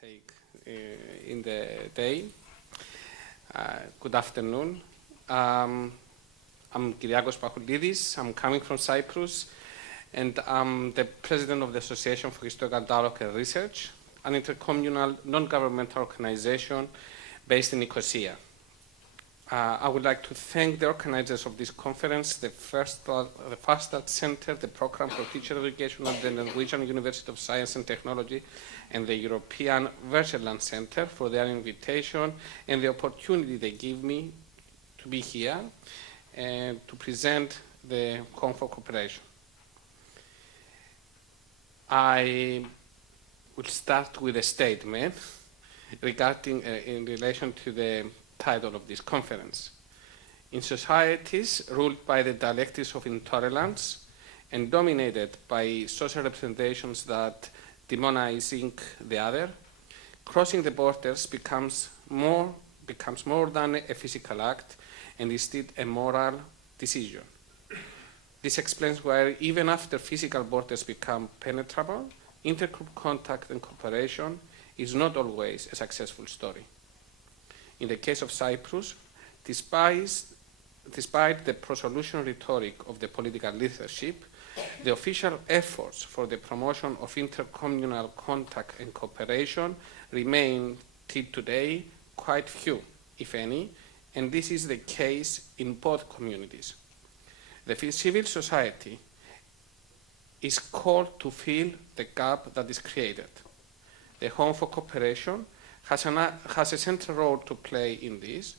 partake in the day. Good afternoon. I'm Kyriakos Pachoulides. I'm coming from Cyprus, and I'm the president of the Association for Historical Dialogue and Research, an intercommunal non-governmental organization based in Nicosia. I would like to thank the organizers of this conference, the Falstad Centre, the Program for Teacher Education at the Norwegian University of Science and Technology, and the European Vergeland Centre for their invitation and the opportunity they give me to be here and to present the Home for Cooperation. I will start with a statement regarding, in relation to the title of this conference. In societies ruled by the dialectics of intolerance and dominated by social representations that demonizing the other, crossing the borders becomes more than a physical act and instead a moral decision. This explains why even after physical borders become penetrable, intergroup contact and cooperation is not always a successful story. In the case of Cyprus, despite the pro-solution rhetoric of the political leadership, the official efforts for the promotion of intercommunal contact and cooperation remain till today quite few, if any, and this is the case in both communities. The civil society is called to fill the gap that is created. The Home for Cooperation has a central role to play in this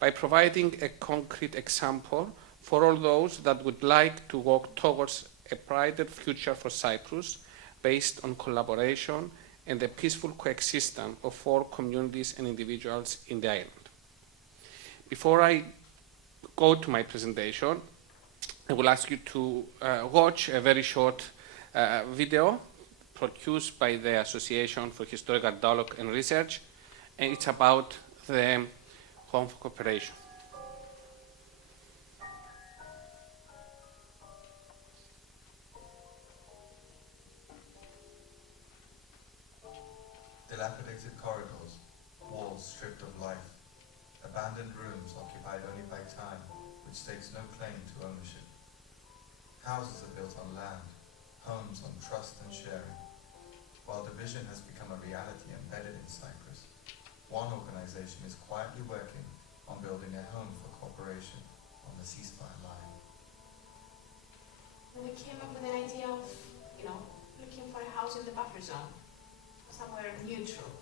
by providing a concrete example for all those that would like to walk towards a brighter future for Cyprus based on collaboration and the peaceful coexistence of all communities and individuals in the island. Before I go to my presentation, I will ask you to watch a very short video produced by the Association for Historical Dialogue and Research, and it's about the Home for Cooperation. Dilapidated corridors, walls stripped of life, abandoned rooms occupied only by time, which stakes no claim to ownership. Houses are built on land, homes on trust and sharing. While division has become a reality embedded in Cyprus, one organization is quietly working on building a home for cooperation on the ceasefire line. We came up with the idea of, looking for a house in the buffer zone, somewhere neutral.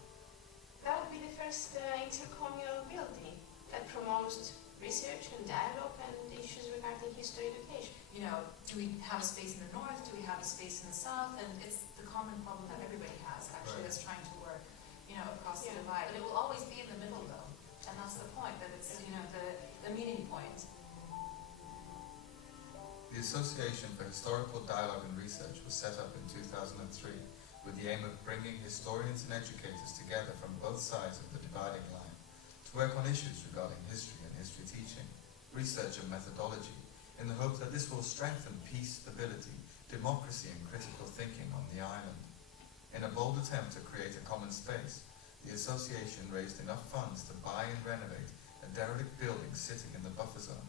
That would be the first intercommunal building that promotes research and dialogue and issues regarding history education. Do we have a space in the north? Do we have a space in the south? And it's the common problem that everybody has, actually, Right. that's trying to work, across the divide. But it will always be in the middle, though. And that's the point, that it's, the meeting point. The Association for Historical Dialogue and Research was set up in 2003 with the aim of bringing historians and educators together from both sides of the dividing line to work on issues regarding history and history teaching, research and methodology, in the hope that this will strengthen peace, stability, democracy and critical thinking on the island. In a bold attempt to create a common space, the association raised enough funds to buy and renovate a derelict building sitting in the buffer zone.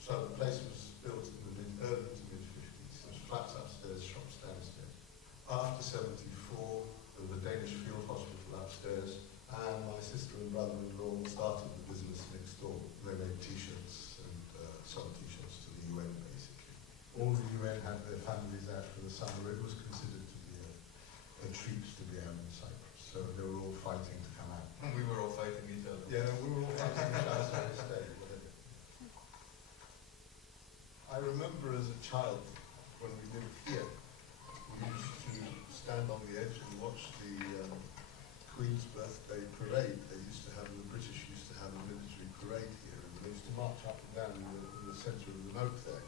So the place was built in the early to mid-50s. There was flats upstairs, shops downstairs. After 74, there was a Danish field hospital upstairs, and my sister and brother-in-law started the business next door. They made T-shirts and sold T-shirts to the UN, basically. All the UN had their families out for the summer. It was considered to be a treat to be out in Cyprus. So they were all fighting to come out. And we were all fighting each other. Yeah, we were all fighting each other to this day. I remember as a child, when we lived here, we used to stand on the edge and watch the Queen's birthday parade. The British used to have a military parade here, and they used to march up and down in the centre of the moat there.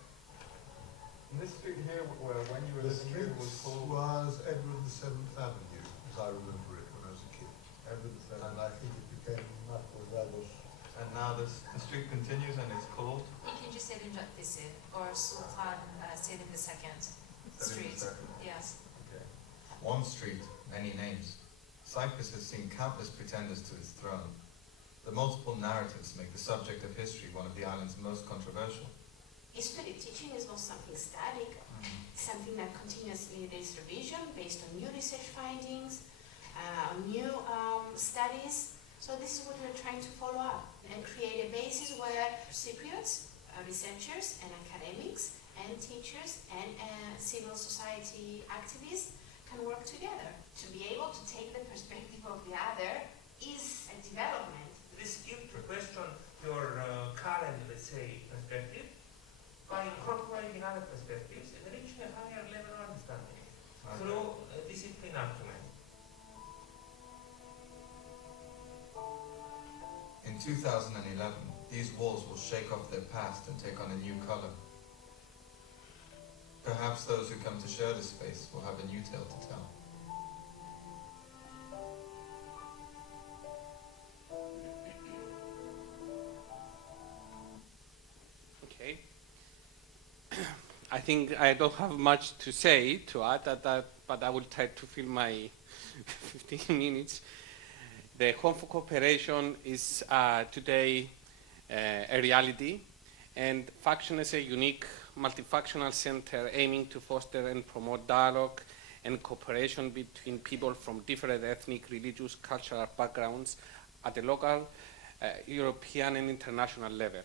And this street here, where when you were The living here, street was called was Edward VII Avenue, as I remember it when I was a kid. Edward VII. And I think it became Marcos Ragos. And now the street continues and it's called İkinci Selim Caddesi, or Sultan Selim II Street. Selim II. Yes. Okay. One street, many names. Cyprus has seen countless pretenders to its throne. The multiple narratives make the subject of history one of the island's most controversial. History teaching is not something static. It's something that continuously there is revision based on new research findings, on new studies. So this is what we're trying to follow up and create a basis where Cypriots, researchers and academics and teachers and civil society activists can work together. To be able to take the perspective of the other is a development. This gives to question your current, let's say, perspective by incorporating other perspectives and reaching a higher level of understanding through a discipline argument. In 2011, these walls will shake off their past and take on a new color. Perhaps those who come to share this space will have a new tale to tell. Okay. I think I don't have much to say to add, but I will try to fill my 15 minutes. The Home for Cooperation is today a reality and functions as a unique multifunctional center aiming to foster and promote dialogue and cooperation between people from different ethnic, religious, cultural backgrounds at the local, European and international level.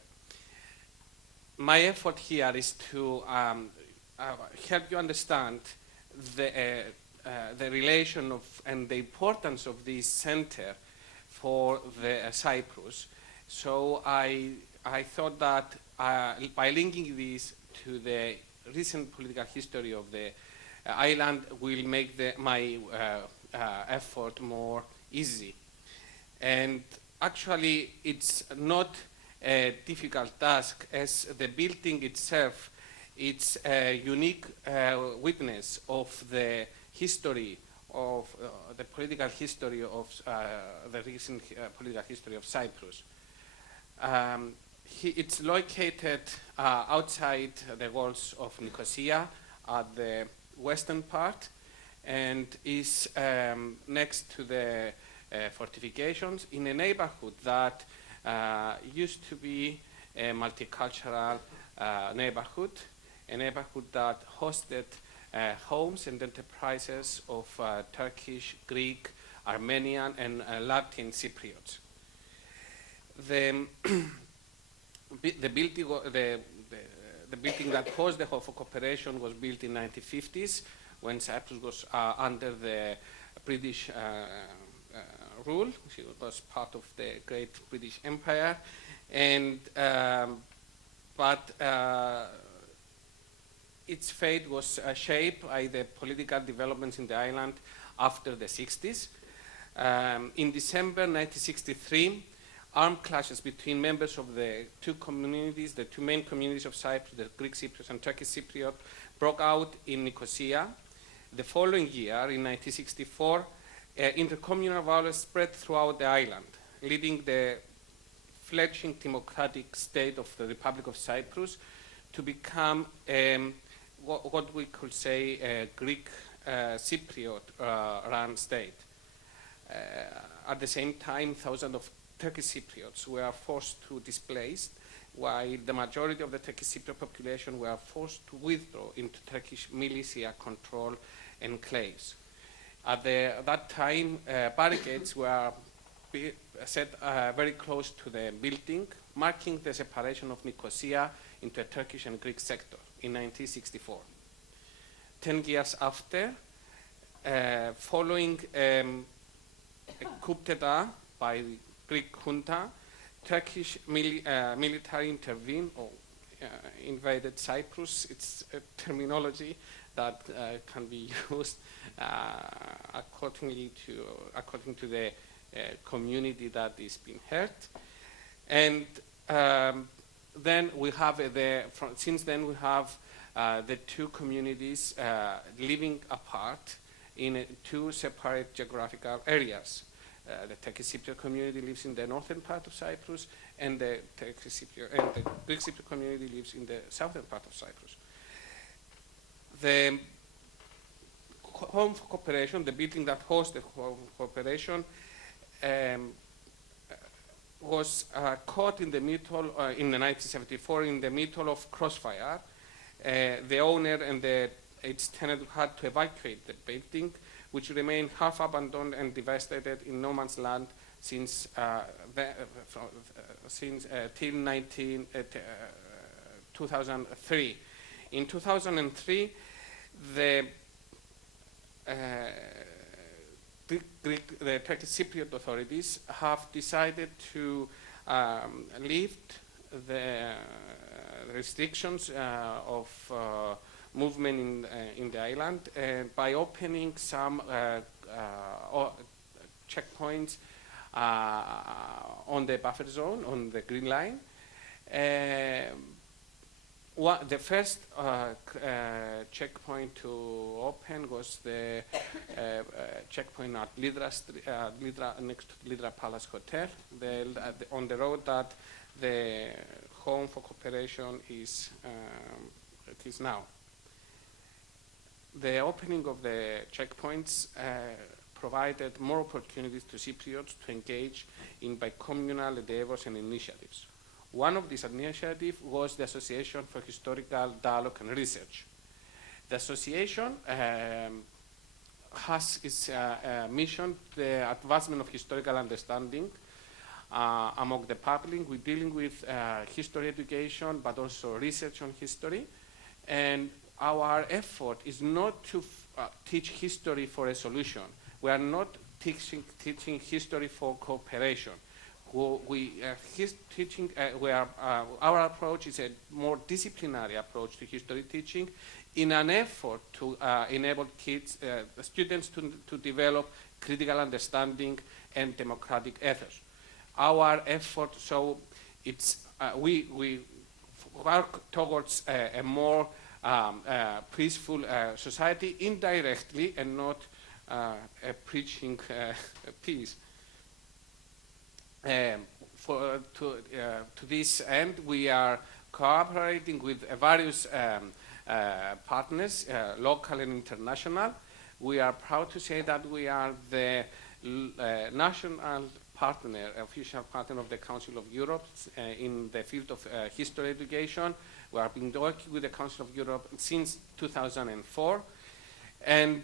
My effort here is to help you understand the relation of and the importance of this center for the Cyprus. So I thought that by linking this to the recent political history of the island will make my effort more easy. And actually, it's not a difficult task, as the building itself, it's a unique witness of the history of the political history of the recent political history of Cyprus. It's located outside the walls of Nicosia at the western part and is next to the fortifications in a neighborhood that used to be a multicultural neighborhood, a neighborhood that hosted homes and enterprises of Turkish, Greek, Armenian, and Latin Cypriots. The building that housed the Home for Cooperation was built in the 1950s when Cyprus was under the British rule. It was part of the Great British Empire, and its fate was shaped by the political developments in the island after the 60s. In December 1963, armed clashes between members of the two communities, the two main communities of Cyprus, the Greek Cypriot and Turkish Cypriot, broke out in Nicosia. The following year, in 1964, intercommunal violence spread throughout the island, leading the fledgling democratic state of the Republic of Cyprus to become what we could say a Greek Cypriot run state. At the same time, thousands of Turkish Cypriots were forced to displace, while the majority of the Turkish Cypriot population were forced to withdraw into Turkish militia control enclaves. At that time, barricades were set very close to the building, marking the separation of Nicosia into a Turkish and Greek sector in 1964. 10 years after, following a coup d'etat by the Greek junta, Turkish military intervened or invaded Cyprus. It's a terminology that can be used according to the community that is being hurt. And then we have since then we have the two communities living apart in two separate geographical areas. The Turkish Cypriot community lives in the northern part of Cyprus, and the Turkish Cypriot and the Greek Cypriot community lives in the southern part of Cyprus. The Home for Cooperation, the building that hosts the Home for Cooperation, was caught in the middle, in 1974, in the middle of crossfire. The owner and its tenant had to evacuate the building, which remained half abandoned and devastated in no man's land since till 2003. In 2003, the Turkish Cypriot authorities have decided to lift the restrictions of movement in the island by opening some checkpoints on the buffer zone, on the green line. The first checkpoint to open was the checkpoint at Lidra, next to Lidra Palace Hotel, on the road that the Home for Cooperation is now. The opening of the checkpoints provided more opportunities to Cypriots to engage in bicommunal endeavors and initiatives. One of these initiatives was the Association for Historical Dialogue and Research. The association has its mission, the advancement of historical understanding among the public. We're dealing with history education, but also research on history. And our effort is not to teach history for a solution. We are not teaching history for cooperation. Our approach is a more disciplinary approach to history teaching in an effort to enable students to develop critical understanding and democratic ethos. Our effort, so it's, we work towards a more peaceful society indirectly and not preaching peace. To this end, we are cooperating with various partners, local and international. We are proud to say that we are the national partner, official partner of the Council of Europe in the field of history education. We have been working with the Council of Europe since 2004. And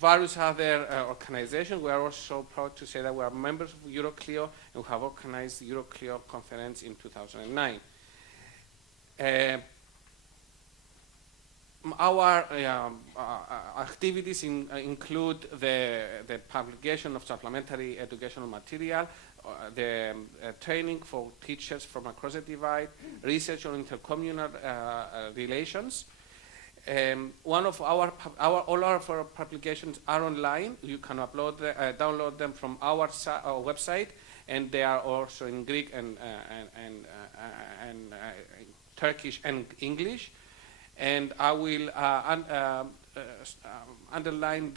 various other organizations. We are also proud to say that we are members of Euroclio and we have organized the Euroclio conference in 2009. Our activities include the publication of supplementary educational material, the training for teachers from across the divide, research on intercommunal relations. All our publications are online. You can download them from our website, and they are also in Greek and Turkish and English. And I will underline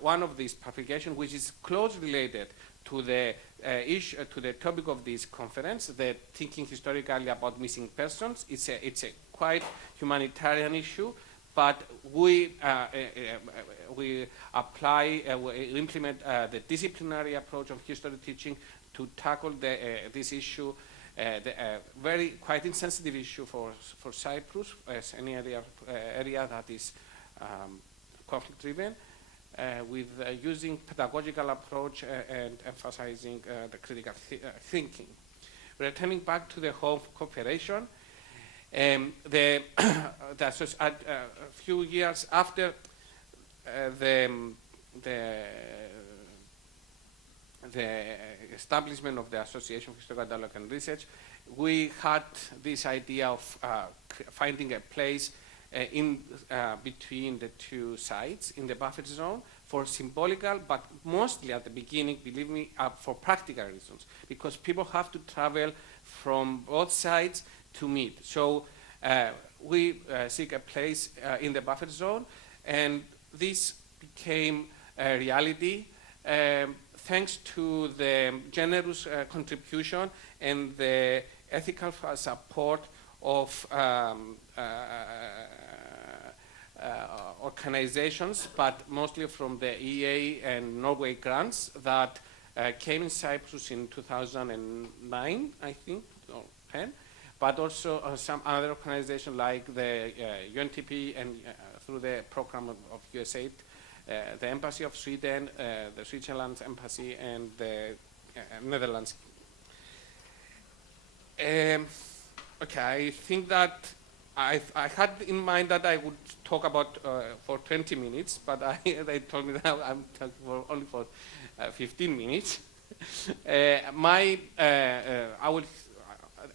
one of these publications, which is closely related to the to the topic of this conference, the thinking historically about missing persons. It's a quite humanitarian issue, but we apply, we implement the disciplinary approach of history teaching to tackle this issue, very quite insensitive issue for Cyprus as any area that is conflict-driven, with using pedagogical approach and emphasizing the critical thinking. Returning back to the Home for Cooperation, a few years after the establishment of the Association for Historical Dialogue and Research, we had this idea of finding a place in between the two sides in the buffer zone for symbolical, but mostly at the beginning, believe me, for practical reasons, because people have to travel from both sides to meet. So we seek a place in the buffer zone, and this became a reality thanks to the generous contribution and the ethical support of organizations, but mostly from the EA and Norway grants that came in Cyprus in 2009, I think, or 10, but also some other organizations like the UNTP and through the program of USAID, the Embassy of Sweden, the Switzerland Embassy, and the Netherlands. Okay, I think that I had in mind that I would talk about for 20 minutes, but they told me that I'm talking only for 15 minutes. I will,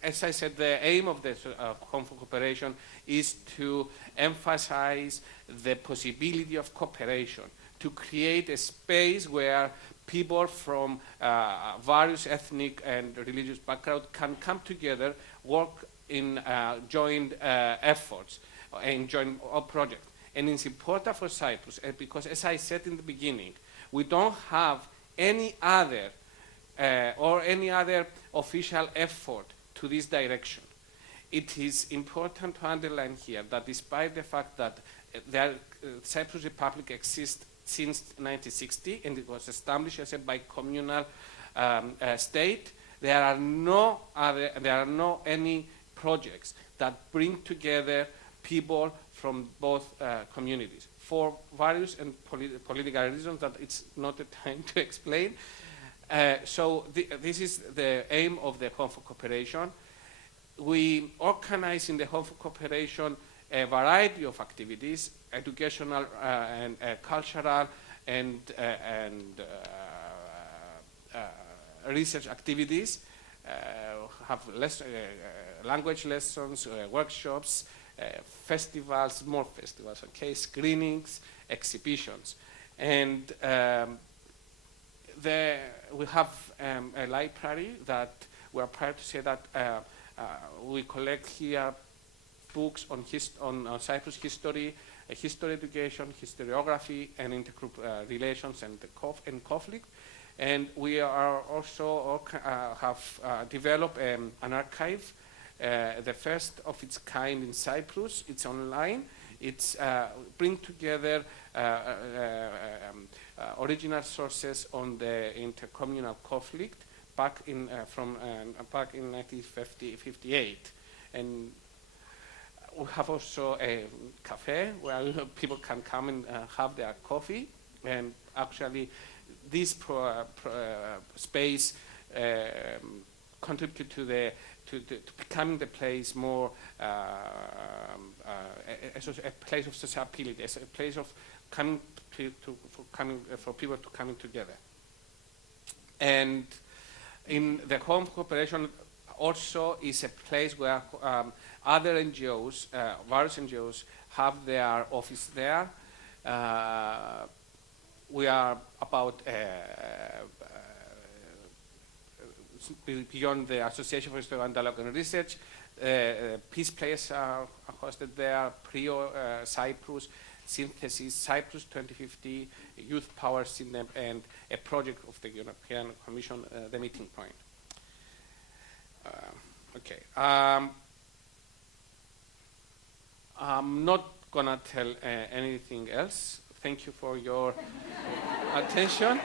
as I said, the aim of the Home for Cooperation is to emphasize the possibility of cooperation, to create a space where people from various ethnic and religious backgrounds can come together, work in joint efforts, and joint projects. And it's important for Cyprus because, as I said in the beginning, we don't have any other official effort to this direction. It is important to underline here that despite the fact that the Cyprus Republic exists since 1960 and it was established as a bicommunal state, there are no any projects that bring together people from both communities for various and political reasons that it's not the time to explain. So this is the aim of the Home for Cooperation. We organize in the Home for Cooperation a variety of activities, educational and cultural and research activities, have language lessons, workshops, festivals, more festivals, okay, screenings, exhibitions. And we have a library that we are proud to say that we collect here books on Cyprus history, history education, historiography, and intergroup relations and conflict. And we are also have developed an archive, the first of its kind in Cyprus. It's online. It's bring together original sources on the intercommunal conflict back in 1958, and we have also a cafe where people can come and have their coffee. And actually, this space contribute to becoming the place more a place of sociability, as a place of coming for people to coming together. And in the Home Cooperation also is a place where other NGOs, various NGOs, have their office there. We are about beyond the Association for Historical Dialogue and Research. Peace Players are hosted there, PRIO Cyprus, Synthesis Cyprus 2050, Youth Power Syndem, and a project of the European Commission, the Meeting Point. Okay. I'm not gonna tell anything else. Thank you for your attention.